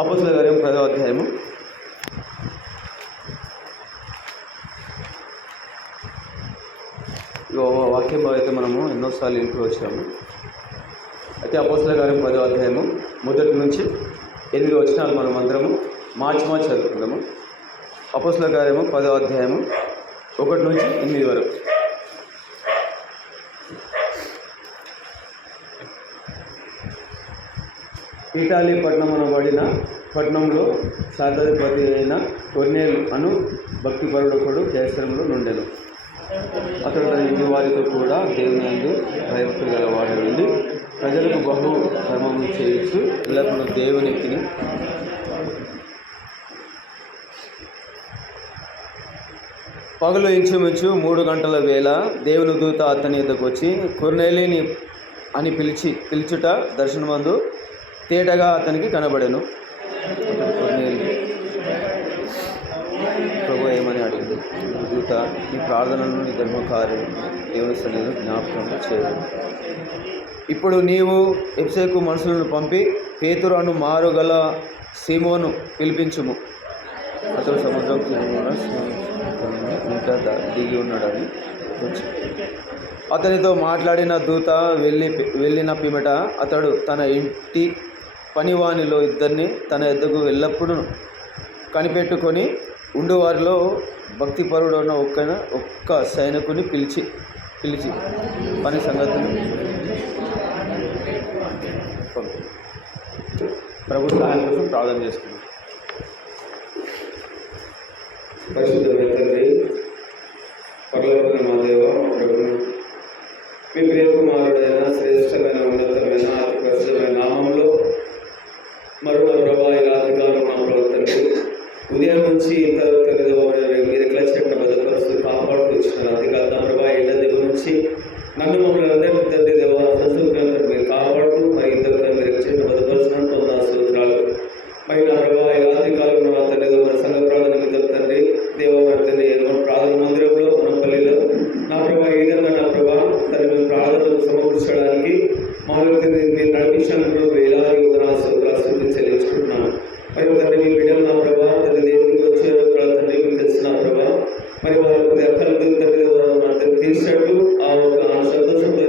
అపోస్తలుల కార్యం 10వ అధ్యాయము. వాక్యం అయితే మనము ఎన్నోసార్లు ఇంటికి వచ్చాము. అయితే అపోస్తలుల కార్యం 10వ అధ్యాయము 1 నుంచి 8 వచనాలు మనం అందరము మార్చి చదువుకుందాము. అపోస్తలుల కార్యము 10వ అధ్యాయము 1 నుంచి 8 వరకు. ఇటాలీ పట్టణం అనబడిన పట్టణంలో శాతాధిపతి అయిన కొర్నేలు అను భక్తిపరుడొకడు కేసరంలో నుండెను. అతడు తన ఇంటి వారితో కూడా దేవుని యందు భయభక్తులు గలవాడు నుండి ప్రజలకు బహు ధర్మము చేయించు ఎల్లప్పుడూ దేవునికి పగలు ఇంచుమించు 3 గంటల వేళ దేవుని దూత అతని ఎద్దకు వచ్చి కొర్నేలిని అని పిలుచుట దర్శనమందు తేటగా అతనికి కనబడెను. ప్రభు ఏమని అడిగింది, దూత నీ ప్రార్థనలను నీ ధర్మకార్యం దేవుని సన్నిధిలో జ్ఞాపకం చేయను. ఇప్పుడు నీవు ఎఫెసుకు మనుషులను పంపి పేతురు అను మారుగల సీమోను పిలిపించుము. అతడు సముద్రం ఇంకా దిగి ఉన్నాడని వచ్చి అతనితో మాట్లాడిన దూత వెళ్ళిన పిమ్మట అతడు తన ఇంటి పనివానిలో 2 తన ఎద్దకు ఎల్లప్పుడూ కనిపెట్టుకొని ఉండువారిలో భక్తిపరుడైన ఒక్క సైనికుని పిలిచి పని సంగతులు ప్రభు సహాయం కోసం ప్రార్థన చేస్తున్నాం. పరిశుద్ధమైన తండ్రి, పరలోకమైన మా దేవ, మీ ప్రియ కుమారుడైన శ్రేష్టమైన ఉన్నతమైన అతి పరిశుద్ధమైన నామంలో మరొక ప్రభా ఈ రాత్రికాలం మా ప్రవర్తనకు ఉదయం నుంచి ఇంతవరకు మీరు ఎట్లా చెట్ల భద్రపరుస్తూ కాపాడుతూ వచ్చినారు. అంతేకాదు నా ప్రభా ఇళ్ళ దగ్గర నుంచి నన్ను మమ్మల్ని అందరినీ తండ్రి దేవ సంస్కృతి మీరు కాపాడుతూ మరి ఇంతవరకు మీరు చెట్ల భద్రపరుచినట్టు నా సూత్రాలు మరి నా ప్రభా ఈ రాత్రికాలం నా తండ్రి దేవ సంఘ ప్రార్థన మీద తండ్రి దేవవర్తని ప్రార్థన మందిరంలో మనపల్లిలో నా ప్రభా ఈ విధంగా నా ప్రభా తను మేము ప్రార్థనలు సమకూర్చడానికి మమ్మల్ని మీరు నడిపించినందుకు వేలాది సూత్రాలు చెల్లించుకుంటున్నాను. మరి తండ్రి మీ బిడ్డలు నా ప్రభా తండ్రి దేవునికి వచ్చారు తండ్రి మీకు తెలిసిన ప్రభా మరి వాళ్ళకు ఎక్కడికి తండ్రి తీర్చినట్టు ఆ ఒక సంతోషంతో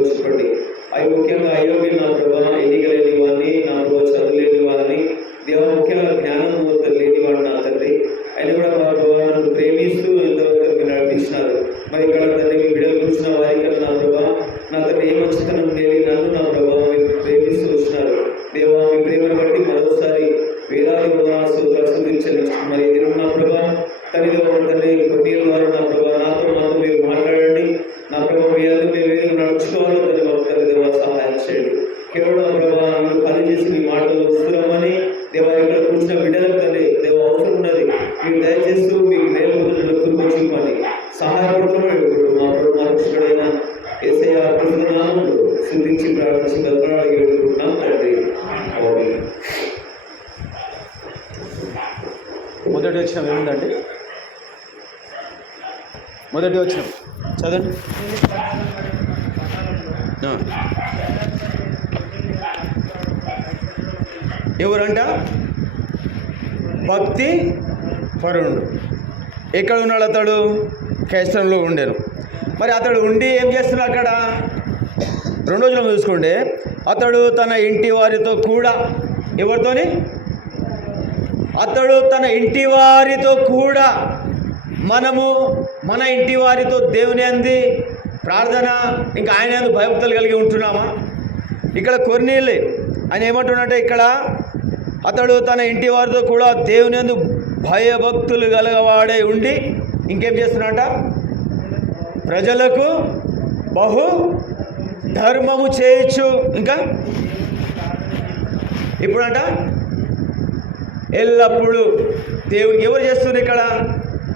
వచ్చుకోండి. అవి ముఖ్యంగా అయోగ్యం నా ప్రభా ఎన్నికలేని వాడిని నా ప్రభా చదువులేని వాళ్ళని దేవ ముఖ్యంగా జ్ఞానం లేని వాడు నా తండ్రి అయినా కూడా మా ప్రభా నన్ను ప్రేమిస్తూ ఎంతవరకు మీరు నడిపించినారు. మరి ఇక్కడ తండ్రి మీ బిడ్డలు కూర్చున్న వారికి నా ప్రభా నా తండ్రి ఏ మంచితనం లేని నన్ను నా ప్రభావ మీరు ప్రేమిస్తూ వచ్చినారు. దేవా మీ ప్రేమను బట్టి మరోసారి వేలాది సూత్రాలు మరి ఇది నా ప్రభా తల్లి తండ్రి కొన్ని ద్వారా నా ప్రభా నాతో మీరు మాట్లాడండి. నా ప్రభావ మీ అందరూ మేము ఏదో నడుచుకోవాలో తల్లి మాకు తల్లి దేవా సహాయం చేయండి. కేవలం నా ప్రభావ నన్ను పని చేసి మీ మాటలు వస్తున్నామని దేవా ఇక్కడ కూర్చున్న బిడ్డలకు తల్లి దేవ అవసరం ఉన్నది. మీరు దయచేస్తూ మీకు మేలుకొందులను కురిపించుకోమని సహాయపడుతున్నాడు. మా ప్రభు మా రక్షకుడైన యేసయ్య పరిశుద్ధ నామములో స్తుతించి ప్రార్థించి గర్భాలు వేడుకుంటున్నాం తండ్రి. మొదటి వచనం ఏముందండి? మొదటి వచనం చదవండి. ఎవరంట? భక్తి పరుడు. ఎక్కడ ఉన్నాడు అతడు? కేసరంలో ఉండేను. మరి అతడు ఉండి ఏం చేస్తున్నాడు అక్కడ? 2 రోజులు చూసుకుంటే అతడు తన ఇంటి వారితో కూడా ఎవరితోని? అతడు తన ఇంటి వారితో కూడా. మనము మన ఇంటి వారితో దేవుని అంది ప్రార్థన ఇంకా ఆయన అందు భయభక్తులు కలిగి ఉంటున్నామా? ఇక్కడ కొర్నేలు ఆయన ఏమంటున్నట్టే ఇక్కడ అతడు తన ఇంటి వారితో కూడా దేవుని అందు భయభక్తులు గలవాడై ఉండి ఇంకేం చేస్తున్నట? ప్రజలకు బహు ధర్మము చేయొచ్చు. ఇంకా ఇప్పుడంట ఎల్లప్పుడూ దేవునికి ఎవరు చేస్తున్నారు ఇక్కడ?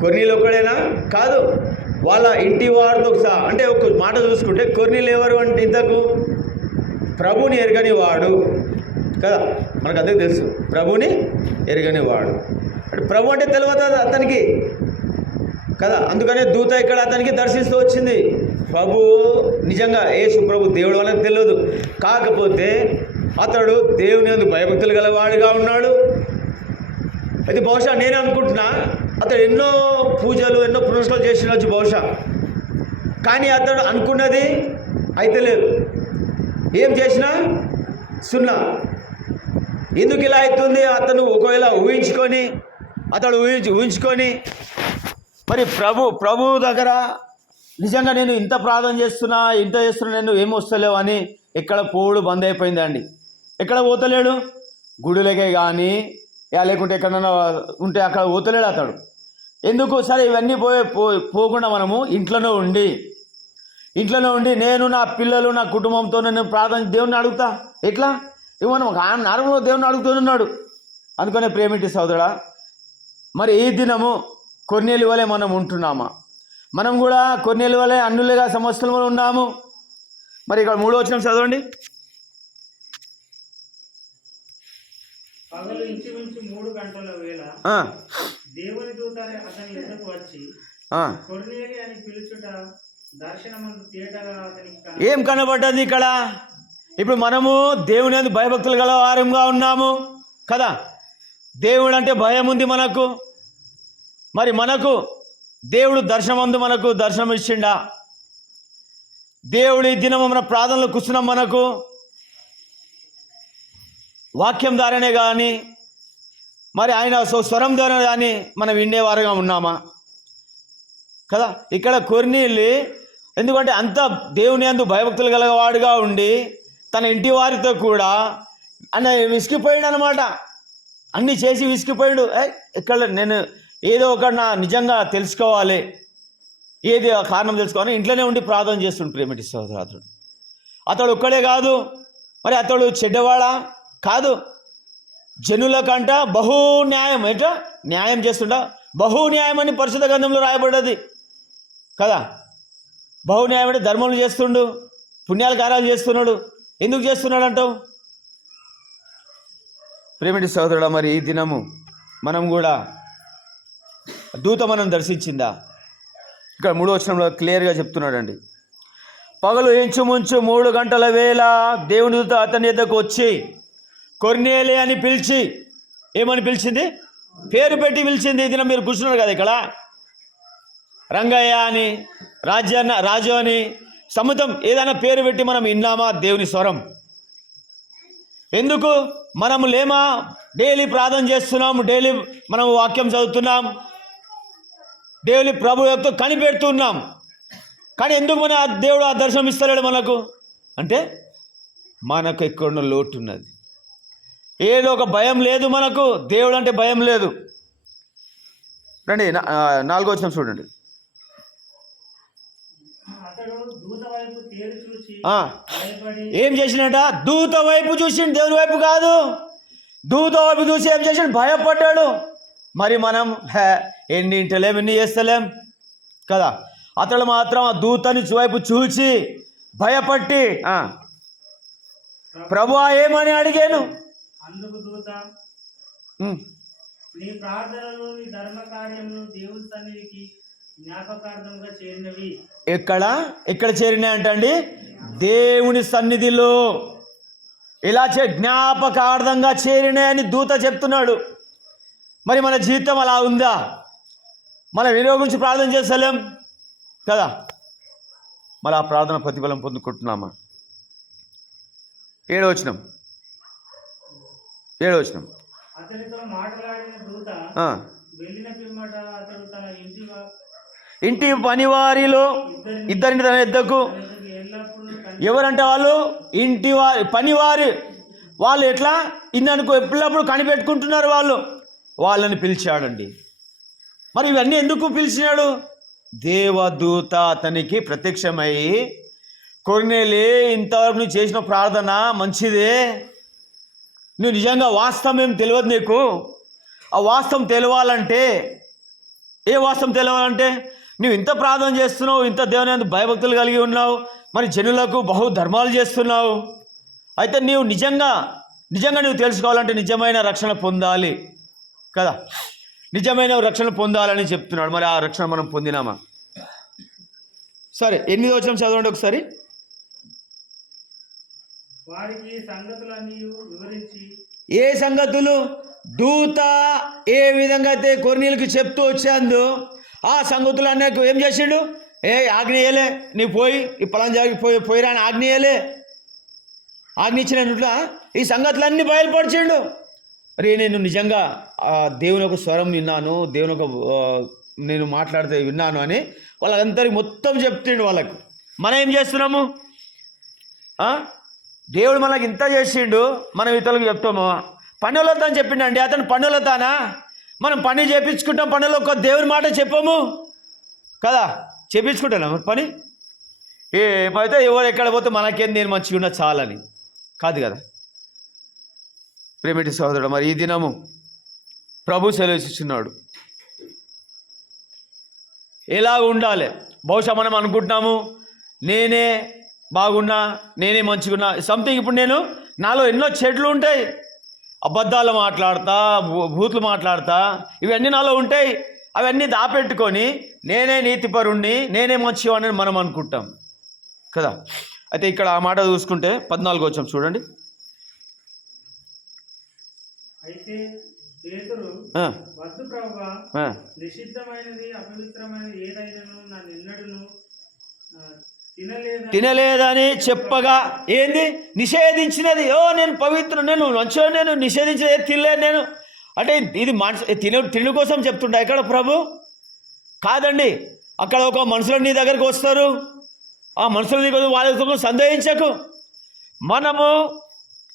కొర్నేలు ఒక్కడేనా? కాదు, వాళ్ళ ఇంటి వారితో అంటే ఒక మాట చూసుకుంటే కొర్నేలు ఎవరు అంటే ఇంతకు ప్రభుని ఎరగని వాడు కదా, మనకు అదే తెలుసు. ప్రభుని ఎరగని వాడు అంటే ప్రభు అంటే తెలియదు అతనికి కదా. అందుకనే దూత ఇక్కడ అతనికి దర్శిస్తూ వచ్చింది. ప్రభు నిజంగా యేసు ప్రభు దేవుడు వాళ్ళకి తెలియదు. కాకపోతే అతడు దేవుని యందు భయభక్తులు గలవాడిగా ఉన్నాడు. అయితే బహుశా నేను అనుకుంటున్నా అతడు ఎన్నో పూజలు ఎన్నో పునస్కారాలు చేసినచ్చు బహుశా, కానీ అతడు అనుకున్నది అయితే లేదు. ఏం చేసినా సున్నా. ఎందుకు ఇలా అవుతుంది? అతను ఒకవేళ అతడు ఊహించుకొని మరి ప్రభు దగ్గర నిజంగా నేను ఇంత ప్రార్థన చేస్తున్నా నేను ఏం వస్తలేవు అని ఎక్కడ పోడు బంద్ అయిపోయిందండి. ఎక్కడ పోతలేడు, గుడిలకే కానీ లేకుంటే ఎక్కడన్నా ఉంటే అక్కడ పోతలేడు అతడు. ఎందుకు? సరే ఇవన్నీ పోకుండా మనము ఇంట్లోనే ఉండి నేను నా పిల్లలు నా కుటుంబంతో నేను ప్రార్థన దేవుని అడుగుతా. ఎట్లా? మనం నార్మల్గా దేవుని అడుగుతున్నాడు. అందుకనే ప్రేమిటి సోదరుడా, మరి ఈ దినము కొర్నేలి వలె మనం ఉంటున్నామా? మనం కూడా కొర్నేలి వలె అన్నులుగా సమస్యలు ఉన్నాము. మరి ఇక్కడ 3వ వచనం చదవండి. పగలు ఇంచుమించు 3 గంటల వేళ దేవుని దూత అతని ఎదుటకు వచ్చి కొర్నేలి అని పిలుచుట దర్శనమందు తేటగా అతనికి ఏం కనబడ్డది ఇక్కడ? ఇప్పుడు మనము దేవుని యందు భయభక్తులు గల వారంగా ఉన్నాము కదా. దేవుడు అంటే భయం ఉంది మనకు. మరి మనకు దేవుడు దర్శనమందు మనకు దర్శనం ఇచ్చిండా? దేవుడి దినము మన ప్రార్థనలో కూర్చున్నాం. మనకు వాక్యం ద్వారానే కానీ మరి ఆయన స్వరం ద్వారా కానీ మనం వినేవారుగా ఉన్నామా కదా. ఇక్కడ కొర్నేలి ఎందుకంటే అంత దేవుని యందు భయభక్తులు గలవాడుగా ఉండి తన ఇంటి వారితో కూడా ఆయన విసిగిపోయాడు అనమాట. అన్నీ చేసి విసిగిపోయాడు. ఇక్కడ నేను ఏదో ఒకటి నిజంగా తెలుసుకోవాలి, ఏది కారణం తెలుసుకోవాలి, ఇంట్లోనే ఉండి ప్రార్థన చేస్తుండు ప్రేమిటి సోదరుడు. అతడు ఒక్కడే కాదు, మరి అతడు చెడ్డవాడా కాదు. జనుల కంట బహు న్యాయం న్యాయం చేస్తుండ. బహు న్యాయం అని పరిశుద్ధ గ్రంథంలో రాయబడ్డది కదా. బహు న్యాయం అంటే ధర్మం చేస్తుండు, పుణ్యాల కార్యాలు చేస్తున్నాడు. ఎందుకు చేస్తున్నాడు అంటావు ప్రేమిటి సోదరుడా? మరి ఈ దినము మనం కూడా దూత మనం దర్శించిందా? ఇక్కడ 3వ వచనంలో క్లియర్గా చెప్తున్నాడండి. పగలు ఇంచుమించు 3 గంటల వేళ దేవుని దూత అతని యొద్దకు వచ్చి కొర్నేలి అని పిలిచి, ఏమని పిలిచింది? పేరు పెట్టి పిలిచింది. ఈ దినం మీరు కూర్చున్నారు కదా ఇక్కడ, రంగయ్య అని, రాజు అని, సముద్రం ఏదైనా పేరు పెట్టి మనం విన్నామా దేవుని స్వరం? ఎందుకు? మనము లేమా? డైలీ ప్రార్థన చేస్తున్నాము, డైలీ మనం వాక్యం చదువుతున్నాం, డైలీ ప్రభు యొక్క కనిపెడుతున్నాం. కానీ ఎందుకు మన దేవుడు ఆ దర్శనం ఇస్తలేడు మనకు? అంటే మనకు ఎక్కడో లోటు ఉన్నది. ఏదో ఒక భయం లేదు మనకు. దేవుడు అంటే భయం లేదు. రండి 4వ వచనం చూడండి. ఏం చేసినట? దూత వైపు చూసిండు, దేవుని వైపు కాదు. దూత వైపు చూసి ఏం చేసిండు? భయపడ్డాడు. మరి మనం ఎన్ని ఇంటలేం, ఎన్ని చేస్తలేం కదా. అతడు మాత్రం ఆ దూతని వైపు చూసి భయపట్టి ప్రభువా ఏమని అడిగాను. అందుకు దూత, నీ ప్రార్థనలు నీ ధర్మ కార్యములు దేవుని సన్నిధికి జ్ఞాపకార్థంగా చేరినవి. ఎక్కడ చేరినాయి అంటండి? దేవుని సన్నిధిలో ఇలా జ్ఞాపకార్థంగా చేరినాయని దూత చెప్తున్నాడు. మరి మన జీవితం అలా ఉందా? మన విలువ గురించి ప్రార్థన చేస్తలేం కదా. మరి ఆ ప్రార్థన ప్రతిఫలం పొందుకుంటున్నామా? 7వ వచనం. అతనితో మాట్లాడిన దూత వెళ్ళిన పిమ్మట అతడు తన ఇంటి పనివారిలో ఇద్దరిని తన ఎద్దకు. ఎవరంటే వాళ్ళు ఇంటి పనివారి. వాళ్ళు ఎట్లా ఇన్ననుకో ఎప్పుడప్పుడు కనిపెట్టుకుంటున్నారు. వాళ్ళని పిలిచాడండి. మరి ఇవన్నీ ఎందుకు పిలిచినాడు? దేవదూత అతనికి ప్రత్యక్షమై, కొర్నేలి ఇంతవరకు నువ్వు చేసిన ప్రార్థన మంచిదే, నువ్వు నిజంగా వాస్తవం ఏం తెలియదు నీకు. ఆ వాస్తవం తెలవాలంటే, ఏ వాస్తవం తెలవాలంటే నువ్వు ఇంత ప్రార్థన చేస్తున్నావు, ఇంత దేవుని భయభక్తులు కలిగి ఉన్నావు, మరి జనులకు బహు ధర్మాలు చేస్తున్నావు. అయితే నీవు నిజంగా నువ్వు తెలుసుకోవాలంటే నిజమైన రక్షణ పొందాలి కదా. నిజమైన రక్షణ పొందాలని చెప్తున్నాడు. మరి ఆ రక్షణ మనం పొందినామా? సరే 8వ వచనం చదవండి ఒకసారి. వారికి సంగతులన్నీ వివరించి, ఏ సంగతులు? దూత ఏ విధంగా అయితే కొర్నీలకు చెప్తూ వచ్చాందో ఆ సంగతులు అన్నకు ఏం చేసిండు? ఆజ్ఞయలే, నీ పోయి ఈ పలానా జాగ్రత్త పోయిరా అని ఆజ్ఞయలే. ఆజ్ఞించినట్ల ఈ సంగతులన్నీ బయలుపరిచిండు. అరే నేను నిజంగా దేవుని ఒక స్వరం విన్నాను, దేవుని ఒక నేను మాట్లాడితే విన్నాను అని వాళ్ళందరికి మొత్తం చెప్తుండు వాళ్ళకు. మనం ఏం చేస్తున్నాము? దేవుడు మనకి ఇంత చేసిండు, మనం ఇతరులకు చెప్తాము. పనులతో అని చెప్పిండండి, అతను పనులతానా? మనం పని చేపించుకుంటాం, పనులు ఒక దేవుని మాట చెప్పము కదా, చేపించుకుంటాం పని. ఏమైతే ఎవరు ఎక్కడ పోతే మనకేం నేను మంచిగా ఉన్నా చాలని కాదు కదా. ప్రేమిటి సోదరుడు, మరి ఈ దినము ప్రభు సెలవిస్తున్నాడు ఎలా ఉండాలి. బహుశా మనం అనుకుంటున్నాము నేనే బాగున్నా, నేనే మంచిగున్నా సంథింగ్. ఇప్పుడు నాలో ఎన్నో చెడ్లు ఉంటాయి, అబద్ధాలు మాట్లాడతా, భూతులు మాట్లాడతా, ఇవన్నీ నాలో ఉంటాయి. అవన్నీ దాపెట్టుకొని నేనే నీతిపరుణ్ణి, నేనే మంచివాడిని మనం అనుకుంటాం కదా. అయితే ఇక్కడ ఆ మాట చూసుకుంటే 14వ వచనం చూడండి. అయితే పేతురు, వద్దు ప్రభువా, నిషిద్ధమైనది అపవిత్రమైనది ఏదైనాను నన్ను ఎన్నడూను తినలేదని చెప్పగా, ఏంది నిషేధించినది? నేను పవిత్ర, నేను మంచిగా, నేను నిషేధించినది తినలేదు నేను అంటే ఇది తిన కోసం చెప్తుండే ఇక్కడ ప్రభు కాదండి. అక్కడ ఒక మనుషులు నీ దగ్గరికి వస్తారు, ఆ మనుషులు నీకు వాళ్ళతో సందేహించకు. మనము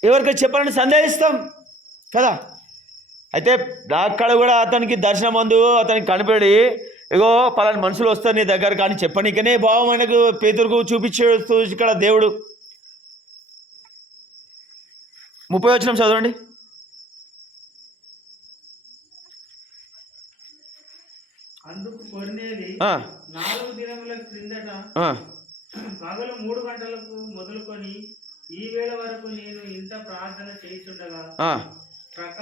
ఎవరికి చెప్పాలని సందేహిస్తాం కదా. అయితే అక్కడ కూడా అతనికి దర్శనం అందు అతనికి కనపడి, ఇగో పలాని మనుషులు వస్తారు నీ దగ్గర కానీ చెప్పనీకనే భావం ఆయనకు పేతురుకు చూపించేస్తూ ఇక్కడ దేవుడు. 30వ వచనం చదవండి. అందుకు కొర్నేలి 4 దినముల క్రిందట పగలు 3 గంటలకు మొదలుకొని ఈ వేళ వరకు నేను ఇంత ప్రార్థన చేయుచుండగా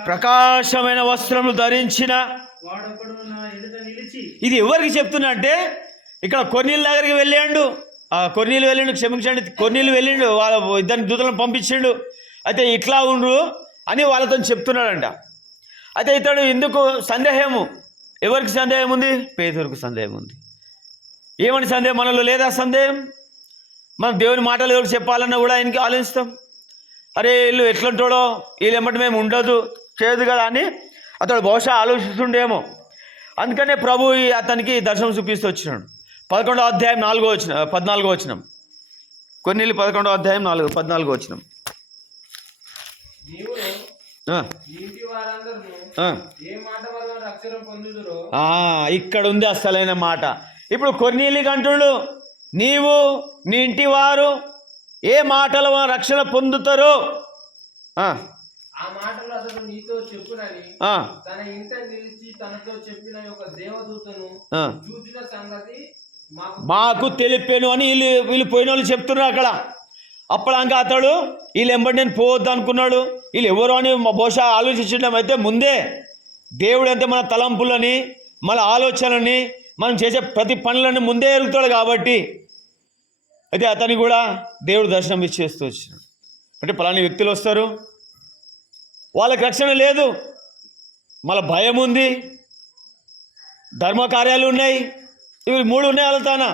ప్రకాశమైన వస్త్రములు ధరించిన వాడొకడు నా ఎదుట నిలిచి. ఇది ఎవరికి చెప్తున్నా అంటే ఇక్కడ కొర్నీల దగ్గరికి వెళ్ళాడు. కొర్నీలు వెళ్ళిండు, క్షమించండి, కొర్నీలు వెళ్ళిండు, వాళ్ళ ఇద్దరిని దూతలను పంపించిండు. అయితే ఇట్లా ఉండ్రు అని వాళ్ళతో చెప్తున్నాడంట. అయితే ఇతడు ఎందుకు సందేహము? ఎవరికి సందేహం ఉంది? పేతురుకు సందేహం ఉంది. ఏమని సందేహం? మనలో లేదా సందేహం? మనం దేవుని మాటలు ఎవరికి చెప్పాలన్నా కూడా ఆయనకి ఆలోచిస్తాం. అరే వీళ్ళు ఎట్లుంటాడో, వీళ్ళు ఎమ్మటి మేము ఉండదు చేయదు కదా అని అతడు బహుశా ఆలోచిస్తుండేమో. అందుకనే ప్రభు అతనికి దర్శనం చూపిస్తూ వచ్చినాడు. 11వ అధ్యాయం 14వ వచనం. కొర్నేలి 11వ అధ్యాయం 14వ వచనం. ఇక్కడ ఉంది అసలైన మాట. ఇప్పుడు కొర్నేలికి అంటున్నాడు, నీవు నీ ఇంటి వారు ఏ మాటల రక్షణ పొందుతారో ఆ మాటలు అతడు నీతో చెప్పునని తన ఇంట నిలిచి తనతో చెప్పిన ఒక దేవదూతను చూసిన సంగతి మాకు తెలిపాను అని వీళ్ళు పోయిన వాళ్ళు చెప్తున్నారు అక్కడ. అప్పుడాక అతడు వీళ్ళు ఎంబడి నేను పోవద్దు అనుకున్నాడు. వీళ్ళు ఎవరు అని బహుశా ఆలోచించడం అయితే ముందే దేవుడు అంటే మన తలంపులని, మన ఆలోచనలని, మనం చేసే ప్రతి పనులను ముందే ఎరుగుతాడు కాబట్టి అయితే అతనికి కూడా దేవుడు దర్శనం ఇచ్చేస్తూ వచ్చినాడు. అంటే పలాని వ్యక్తులు వస్తారు, వాళ్ళకి రక్షణ లేదు, మళ్ళీ భయం ఉంది, ధర్మకార్యాలు ఉన్నాయి, ఇవి 3 ఉన్నాయి. వాళ్ళతోన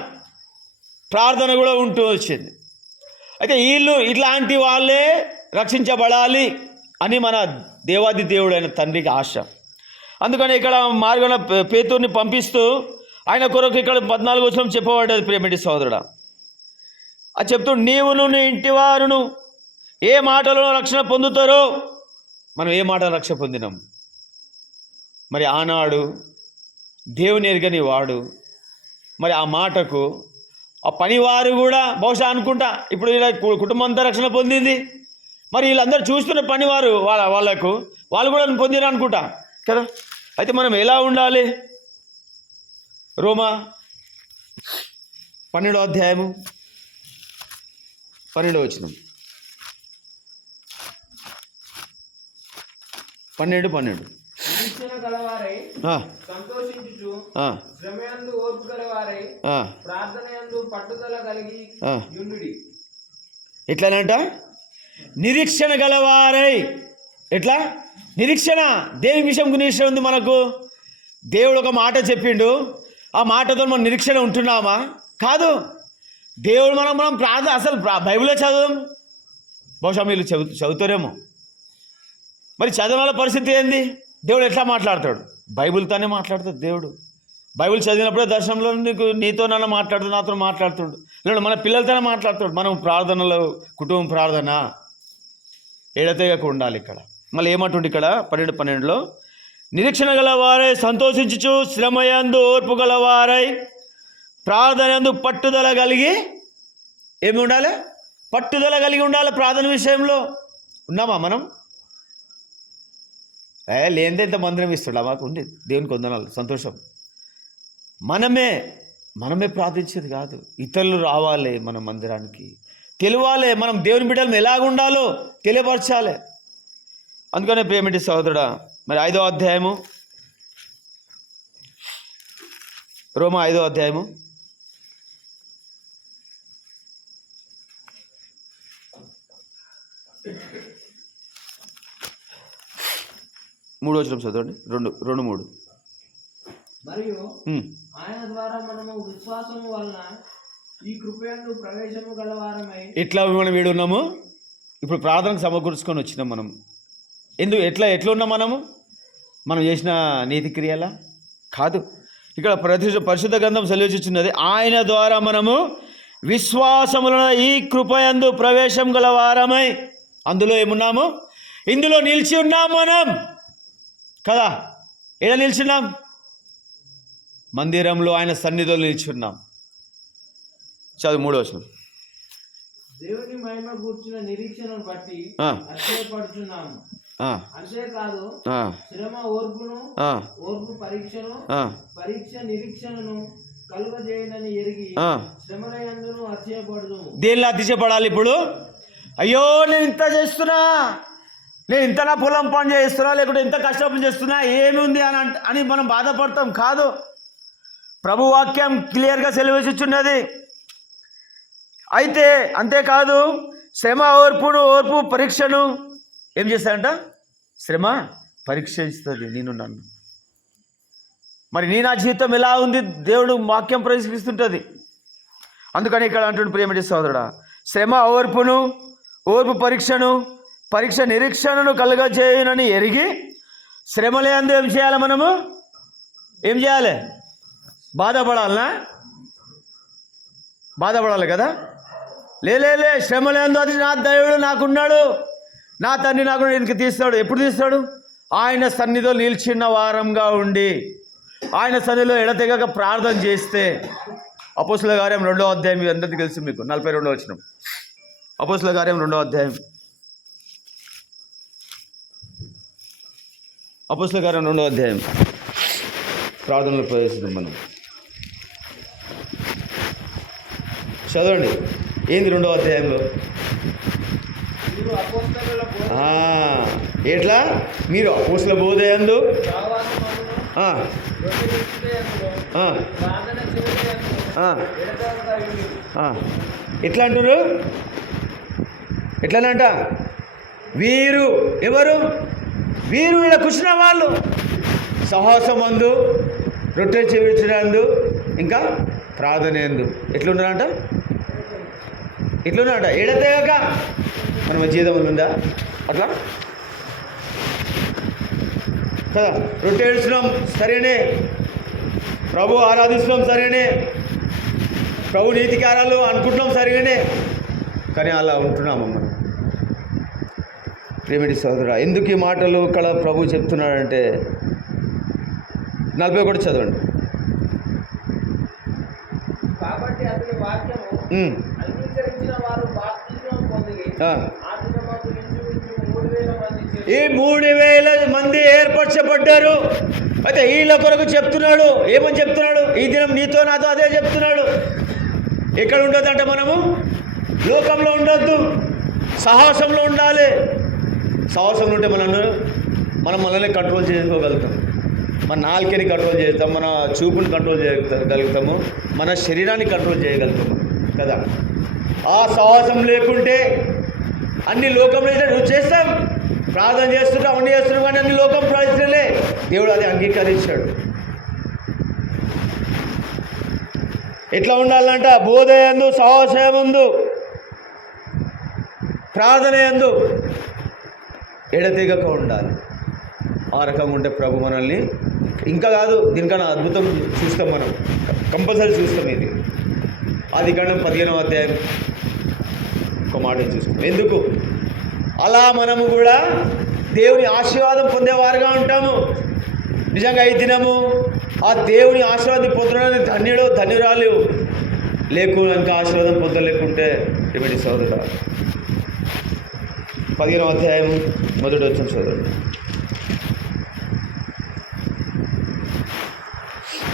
ప్రార్థన కూడా ఉంటూ వచ్చింది. అయితే వీళ్ళు ఇట్లాంటి వాళ్ళే రక్షించబడాలి అని మన దేవాది దేవుడైన తండ్రికి ఆశ. అందుకని ఇక్కడ మార్గంలో పేతుర్ని పంపిస్తూ ఆయన కొరకు ఇక్కడ 14వ వచనం చెప్పబడ్డది. ప్రియమిటి సోదరుడా, అది చెప్తూ నీవును నీ ఇంటి వారును ఏ మాటలో రక్షణ పొందుతారో. మనం ఏ మాట రక్షణ పొందినాం? మరి ఆనాడు దేవుని ఎరగని వాడు, మరి ఆ మాటకు ఆ పనివారు కూడా బహుశా అనుకుంటా ఇప్పుడు ఇలా కుటుంబం అంతా రక్షణ పొందింది. మరి వీళ్ళందరూ చూస్తున్న పనివారు వాళ్ళు కూడా పొందిన అనుకుంటా కదా. అయితే మనం ఎలా ఉండాలి? రోమా 12వ అధ్యాయము 12వ వచనం. 12 గలవారై సంతోషించుచు శ్రమయందు ఓర్పు గలవారై ప్రార్థనయందు పట్టుదల కలిగి యుండుడి. ఎట్లానంట? నిరీక్షణ గలవారై. ఎట్లా నిరీక్షణ? దేని విషయం నిరీక్షణ ఉంది మనకు? దేవుడు ఒక మాట చెప్పిండు, ఆ మాటతో మనం నిరీక్షణ ఉంటున్నామా? కాదు. దేవుడు మనం ప్రార్థన అసలు బైబిల్లో చదవం. బహుశా మీరు చదువుతారేమో. మరి చదవాల పరిస్థితి ఏంది? దేవుడు ఎట్లా మాట్లాడతాడు? బైబిల్తోనే మాట్లాడతాడు దేవుడు. బైబిల్ చదివినప్పుడే దర్శనంలో నీతో నన్ను మాట్లాడుతాడు, నాతో మాట్లాడుతాడు, లేదా మన పిల్లలతోనే మాట్లాడుతాడు. మనం ప్రార్థనలో కుటుంబం ప్రార్థన ఎడతెగక ఉండాలి. ఇక్కడ మళ్ళీ ఏమంటుండే ఇక్కడ 12:12లో నిరీక్షణ గలవారై సంతోషించుచు శ్రమయందు ఓర్పు గలవారై ప్రార్థనందు పట్టుదల కలిగి ఏమి ఉండాలి? పట్టుదల కలిగి ఉండాలి. ప్రార్థన విషయంలో ఉన్నామా మనం? లేనిదే ఇంత మందిరం ఇస్తాడా? మాకు ఉంది దేవునికి వందనాలు, సంతోషం. మనమే ప్రార్థించేది కాదు, ఇతరులు రావాలి మన మందిరానికి, తెలియాలి మనం దేవుని బిడ్డలు ఎలాగుండాలో తెలియపరచాలి. అందుకనే ప్రేమిటి సహోదరుడా, మరి 5వ అధ్యాయము, రోమా 5వ అధ్యాయము 3వ వచనం చదవండి. 2:3. మరియు ఆయన ద్వారా మనము విశ్వాసము వలన ఈ కృపయందు ప్రవేశము గలవారమై. ఇట్లా మనం వీడున్నాము. ఇప్పుడు ప్రార్థనకు సమకూర్చుకొని వచ్చినాం మనం. ఎట్లా ఉన్నాం మనం చేసిన నీతి క్రియలా కాదు. ఇక్కడ పరిశుద్ధ గ్రంథం సెలవిస్తున్నది, ఆయన ద్వారా మనము విశ్వాసములను ఈ కృపయందు ప్రవేశం గలవారమై. అందులో ఏమున్నాము? ఇందులో నిలిచి ఉన్నాం మనం కదా. ఎలా నిలిచున్నాం? మందిరంలో ఆయన సన్నిధిలో నిలిచున్నాం. చదువు 3వ వచనం. దేవుని మహిమ కూర్చున్న నిరీక్షణను బట్టి ఆశ్చర్యపడుతున్నాము. అంతేకాదు శ్రమ ఓర్పును, ఓర్పు పరీక్షను, పరీక్ష నిరీక్షణను కలుగజేయనని ఎరిగి శ్రమలయందును అతిశయపడును. దేనిలో అతిశయపడాలి ఇప్పుడు? అయ్యో నేను ఇంత చేస్తున్నా, నేను ఇంత నా పొలం పని చేస్తున్నా, లేకుంటే ఇంత కష్టపడి చేస్తున్నా, ఏమి ఉంది అని మనం బాధపడతాం. కాదు, ప్రభు వాక్యం క్లియర్గా సెలవిస్తున్నది. అయితే అంతేకాదు శ్రమ ఓర్పు పరీక్షను ఏం చేస్తాడంట? శ్రమ పరీక్షిస్తుంది నన్ను. మరి నా జీవితం ఎలా ఉంది? దేవుడు వాక్యం పరీక్షిస్తుంటుంది. అందుకని ఇక్కడ అంటుండే ప్రియమైన సోదరుడా, శ్రమ ఓర్పు పరీక్షను, పరీక్ష నిరీక్షణను కలుగజేయనని ఎరిగి శ్రమలందు ఏం చేయాలి? మనము ఏం చేయాలి? బాధపడాలి కదా. లే శ్రమలందు అది నా దేవుడు నాకున్నాడు, నా తండ్రి నాకు ఇంక తీస్తాడు. ఎప్పుడు తీస్తాడు? ఆయన సన్నిధిలో నిలిచిన వారంగా ఉండి ఆయన సన్నిధిలో ఎడతెగక ప్రార్థన చేస్తే. అపోస్తుల కార్యం 2వ అధ్యాయం అందరికీ తెలుసు మీకు, 42వ వచనం. అపోస్తుల కార్యం 2వ అధ్యాయం, అపోస్తుల కార్యం 2వ అధ్యాయం ప్రార్థనలో ప్రవేశిద్దాం మనం. చదవండి ఏంది 2వ అధ్యాయంలో? ఎట్లా మీరు అపోస్తుల బోధయందు ఎట్లా అంటారు? ఎట్లానంట? వీరు ఎవరు? వీరు ఇలా కూర్చున్న వాళ్ళు సహవాసం అందు, రొట్టె చేయించినందు, ఇంకా ప్రార్థన ఎందు ఎట్లున్నారంట? ఎడతెగక. మన జీవితంలో ఉందా అట్లా కదా? రొట్టె ఏడుస్తున్నాం సరేనే, ప్రభు ఆరాధిస్తున్నాం సరేనే, ప్రభు నీతికారాలు అనుకుంటున్నాం సరిగానే, కానీ అలా ఉంటున్నాము మనం. ప్రేమిటి సోదరుడా, ఎందుకు ఈ మాటలు ఇక్కడ ప్రభు చెప్తున్నాడంటే 41 చదవండి. కాబట్టి అతని వాక్యము అంగీకరించిన వారు బాప్తిస్మం పొందిరి. ఈ 3,000 మంది ఏర్పరచబడ్డారు. అయితే వీళ్ళ కొరకు చెప్తున్నాడు. ఏమని చెప్తున్నాడు? ఈ దినం నీతో నాతో అదే చెప్తున్నాడు. ఎక్కడ ఉండొద్దంటే మనము లోకంలో ఉండొద్దు, సాహసంలో ఉండాలి. సాహసంలో ఉంటే మనల్ని కంట్రోల్ చేసుకోగలుగుతాం. మన నాలుకని కంట్రోల్ చేస్తాం, మన చూపుని కంట్రోల్ చేయగలుగుతాము, మన శరీరాన్ని కంట్రోల్ చేయగలుగుతాము కదా. ఆ సాహసం లేకుంటే అన్ని లోకంలో నువ్వు చేస్తాం, ప్రార్థన చేస్తున్నావు, అవన్నీ చేస్తున్నావు, కానీ అన్ని లోకం ప్రవేశించలే. దేవుడు అది అంగీకరించాడు. ఎట్లా ఉండాలంట? బోధ యందు, సహవాసం యందు, ప్రార్థన యందు ఎడతెగక ఉండాలి. ఆ రకంగా ఉంటే ప్రభు మనల్ని ఇంకా కాదు, దీనికన్నా అద్భుతం చూస్తాం మనం, కంపల్సరీ చూస్తాం. ఇది ఆదికాండం 15వ అధ్యాయం ఒక మాట చూస్తాం. ఎందుకు అలా మనము కూడా దేవుని ఆశీర్వాదం పొందేవారుగా ఉంటాము. నిజంగా ఈ దినము ఆ దేవుని ఆశీర్వాదం పొందడానికి ధన్యుడు ధన్యురాలు ఇంకా ఆశీర్వాదం పొందలేకుంటే ఏమిటి సోదరు? 15వ అధ్యాయం మొదటి వచ్చిన సోదరుడు,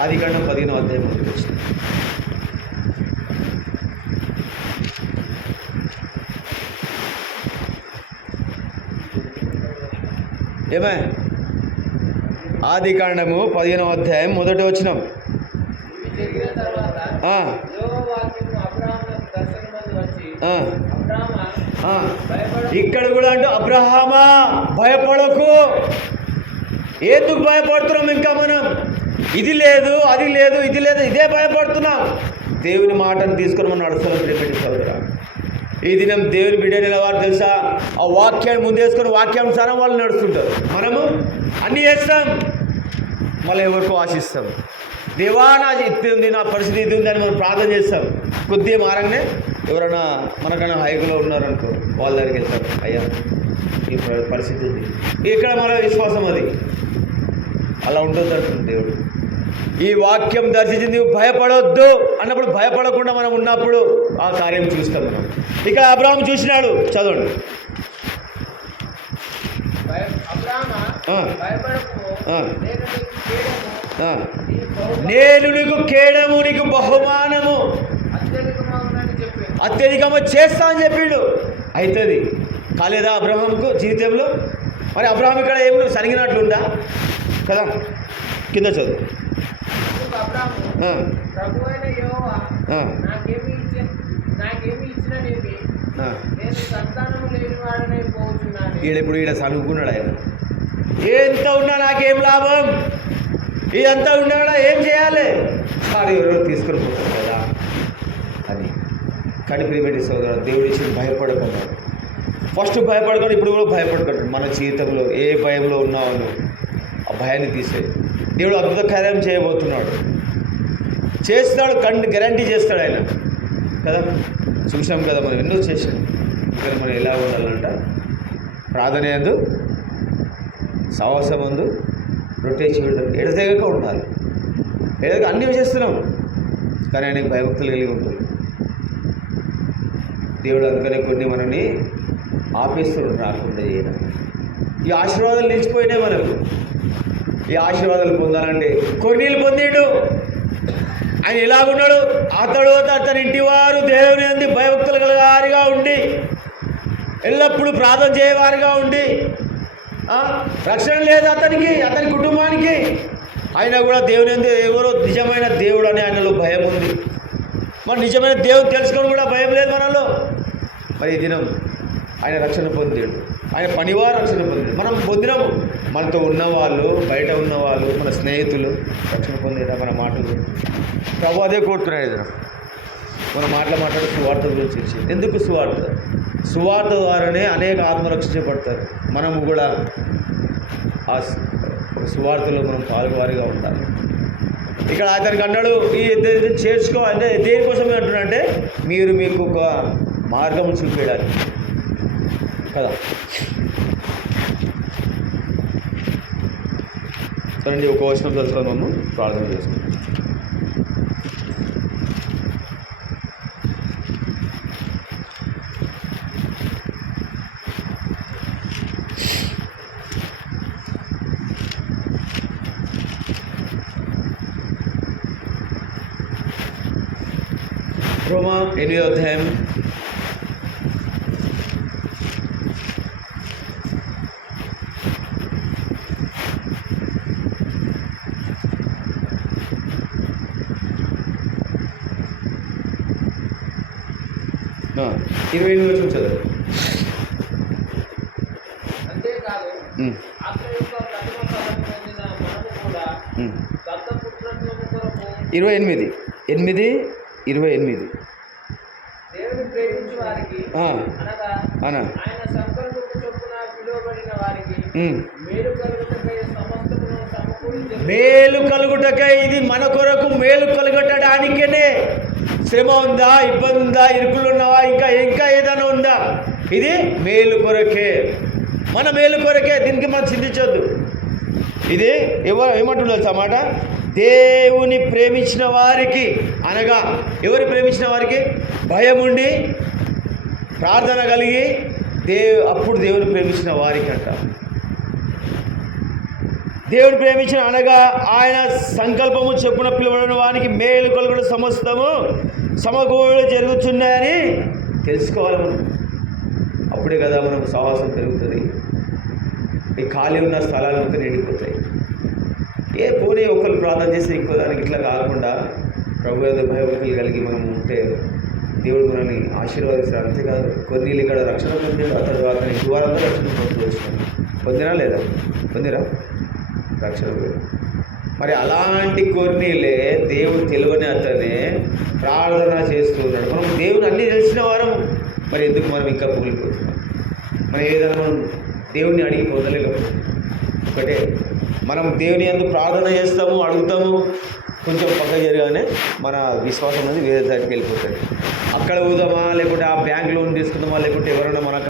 ఆదికాండం 15వ అధ్యాయం మొదటి వచ్చిన. ఏమే? ఆదికాండము 15వ అధ్యాయం మొదటి వచనం. ఇక్కడ కూడా అంటూ అబ్రహామా భయపడకు. ఎందుకు భయపడుతున్నాం? ఇంకా మనం ఇది లేదు, అది లేదు, ఇది లేదు, ఇదే భయపడుతున్నాం. దేవుని మాటను తీసుకొని మనం నడుస్తున్నాం. ప్రియమైన సోదరా, ఈ దినం దేవుని బిడ్డ నిలవారు తెలుసా? ఆ వాక్యాన్ని ముందేసుకొని వాక్యానుసారం వాళ్ళు నడుస్తుంటారు. మనము అన్నీ చేస్తాం, మళ్ళీ ఎవరికో ఆశిస్తాం. దేవా నా ఇది ఉంది, నా పరిస్థితి ఇది ఉంది అని మనం ప్రార్థన చేస్తాం. కొద్దిగా మారంగానే ఎవరైనా మనకన్నా హైకులో ఉన్నారనుకో, వాళ్ళ దగ్గరికి వెళ్తాం. అయ్యా ఈ పరిస్థితి ఉంది. ఇక్కడ మన విశ్వాసం అది అలా ఉంటుంది అంటుంది దేవుడు. ఈ వాక్యం దర్శించి నువ్వు భయపడొద్దు అన్నప్పుడు భయపడకుండా మనం ఉన్నప్పుడు ఆ కార్యం చూస్తాం మనం. ఇక్కడ అబ్రహాము చూసినాడు, చదవండి. నేను నీకు కేడము, నీకు బహుమానము అత్యధికము చేస్తా అని చెప్పిండు. అవుతుంది కాలేదా అబ్రహాంకు జీవితంలో? మరి అబ్రహాం ఇక్కడ ఏం సరిగినట్లుందా కదా? కింద చదువు. ఈడెప్పుడు ఈడ చదువుకున్నాడు ఆయన. ఎంత ఉన్నా నాకేం లాభం, ఇదంతా ఉన్నా ఏం చేయాలి? సార్ ఎవరో తీసుకొని పోతారు కదా అని. కానీ ప్రియమైన సోదరుడు, దేవుడి ఇచ్చి భయపడకుండా, ఫస్ట్ భయపడకుండా ఇప్పుడు కూడా భయపడకండి. మన జీవితంలో ఏ భయంలో ఉన్నావు ఆ భయాన్ని తీసే. దేవుడు అద్భుత కార్యం చేయబోతున్నాడు, చేస్తాడు, గ్యారంటీ చేస్తాడు ఆయన కదా. చూసాం కదా, మనం ఎన్నో చేసాం. ఇక్కడ మనం ఎలా ఉండాలంట? ప్రార్థన యందు, సహవాసం యందు, రొట్టె చేయడం, ఎడతెగక ఉండాలి. అన్నీ చేస్తున్నాం, కానీ ఆయనకి భయభక్తులు కలిగి ఉంటుంది దేవుడు. అందుకనే కొన్ని మనని ఆపేస్తున్నాడు రాకుండా చేయడం. ఈ ఆశీర్వాదాలు నిలిచిపోయినాయి మనకు. ఈ ఆశీర్వాదాలు పొందాలంటే కొన్నిళ్ళు పొందిండు. ఆయన ఎలాగున్నాడు? అతడు అతని ఇంటి వారు దేవుని యందు భయభక్తులు కలిగారిగా ఉండి, ఎల్లప్పుడూ ప్రార్థన చేయవారిగా ఉండి, రక్షణ లేదు అతనికి, అతని కుటుంబానికి. ఆయన కూడా దేవుని యందు ఎవరో నిజమైన దేవుడు అని ఆయనలో భయం ఉంది. మరి నిజమైన దేవుడు తెలుసుకొని కూడా భయం లేదు మనలో. మరి ఈ దినం ఆయన రక్షణ పొందాడు, ఆయన పనివారు రక్షణ పొందాడు. మనం పొందినాము. మనతో ఉన్నవాళ్ళు, బయట ఉన్నవాళ్ళు, మన స్నేహితులు రక్షణ పొందేదా? మన మాటలు ప్రభు అదే కోరుతున్నాడు. ఇది మన మాట్లాడి సువార్త గురించి. ఎందుకు సువార్త? సువార్త ద్వారానే అనేక ఆత్మ రక్షించబడతారు. మనము కూడా ఆ సువార్తలో మనం పాల్గొవారిగా ఉండాలి. ఇక్కడ అతనికి అన్నాడు, ఈ చేర్చుకో అంటే దేనికోసం అంటున్నా అంటే మీరు మీకు ఒక మార్గం చూపించడానికి కదా. రండి ఒక వచనం చదువుకొని మనం ప్రార్థన చేసుకుంటాం. రోమా 8వ అధ్యాయం 28వ వచనం చదువు. దత్తపుత్రత్వము కొరకు 28 దేవుని ప్రేమించు వారికి ఆ, అనగా అనా ఆయన సంకల్పము చొప్పున పిలువబడిన వారికి ఉమ్. మేలు కలుగుటకై సమస్తమును సమకూర్చి మేలు కలుగుటకై, ఇది మన కొరకు మేలు కలుగటానికనే. శ్రమ ఉందా, ఇబ్బంది ఉందా, ఇరుకులు ఉన్నావా, ఇంకా ఏదైనా ఉందా, ఇది మేలు కొరకే, మన మేలు కొరకే. దీనికి మనం చింతించొద్దు. ఇది ఏమంటున్నారు అన్నమాట, దేవుని ప్రేమించిన వారికి, అనగా ఎవరు ప్రేమించిన వారికి? భయం ఉండి ప్రార్థన కలిగి అప్పుడు దేవుని ప్రేమించిన వారికి అంట. దేవుడు ప్రేమించిన, అనగా ఆయన సంకల్పము చొప్పున పిలువబడిన వానికి మేలు కలుగుడు సమస్తము సమకూడు జరుగుతున్నాయని తెలుసుకోవాలి మనం. అప్పుడే కదా మనం సాహసం పెరుగుతుంది. ఈ ఖాళీ ఉన్న స్థలాలు మొత్తం నిండిపోతాయి. పోనీ ఒకరు ప్రార్థన చేసి ఇంకో దానికి ఇట్లా కాకుండా ప్రభు యొక్క భయభక్తులు కలిగి మనం ఉంటే దేవుడు మనల్ని ఆశీర్వదిస్తాడు. అంతేకాదు, కొన్ని ఇక్కడ రక్షణ పొందిన అతడు అతని ద్వారంలో రక్షణ పొందవచ్చు. పొందినా లేదా? పొందిరా రక్షణ. మరి అలాంటి కొన్నిలే దేవుడు తెలియని అతనే ప్రార్థన చేస్తూ ఉన్నాడు. మనం దేవుని అన్నీ తెలిసిన వారం, మరి ఎందుకు మనం ఇంకా పొగిలిపోతున్నాం? మనం ఏదైనా మనం దేవుని అడిగి పొందలేకపోతున్నాం. ఒకటే, మనం దేవుని యందు ప్రార్థన చేస్తాము, అడుగుతాము, కొంచెం పక్క జరగానే మన విశ్వాసం అనేది వేరే దానికి వెళ్ళిపోతుంది. అక్కడ పోదామా, లేకుంటే ఆ బ్యాంక్ లోన్ తీసుకుందామా, లేకుంటే ఎవరైనా మన